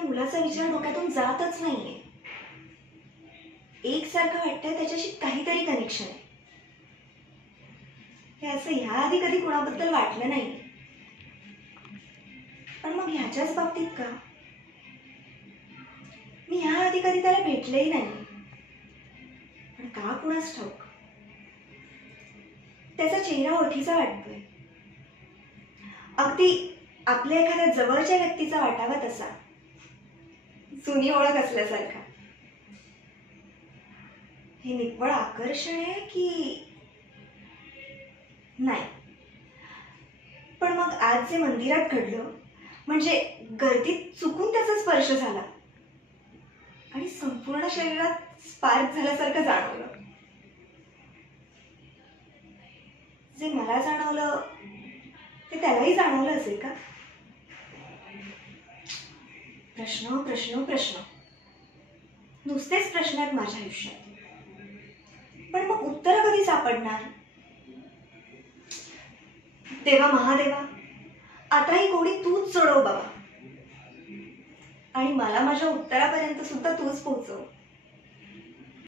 त्या मुलाचा विचार डोक्यातून जातच नाहीये. एकसारखं वाटतंय त्याच्याशी काहीतरी कनेक्शन आहे. हे असं ह्याआधी कधी कुणाबद्दल वाटलं नाही. पण मग ह्याच्याच बाबतीत का? मी ह्याआधी कधी त्याला भेटलेही नाही, पण का कुणास ठाऊक त्याचा चेहरा ओळखीचा वाटतोय. अगदी आपल्या एखाद्या जवळच्या व्यक्तीचा वाटावा तसा, जुनी ओळख असल्यासारखा. हे निव्वळ आकर्षण आहे की नाही? पण मग आज जे मंदिरात घडलं, म्हणजे गर्दीत चुकून त्याचा स्पर्श झाला आणि संपूर्ण शरीरात स्पार्क झाल्यासारखं जाणवलं. जे मला जाणवलं ते त्यालाही जाणवलं असेल का? प्रश्न प्रश्न प्रश्न, नुसतेच प्रश्न आहेत माझ्या आयुष्यात. पण मग उत्तर कधी सापडणार? देवा महादेवा, आता ही गोडी तूच सोडव बाबा, आणि मला माझ्या उत्तरापर्यंत सुद्धा तूच पोहोचव.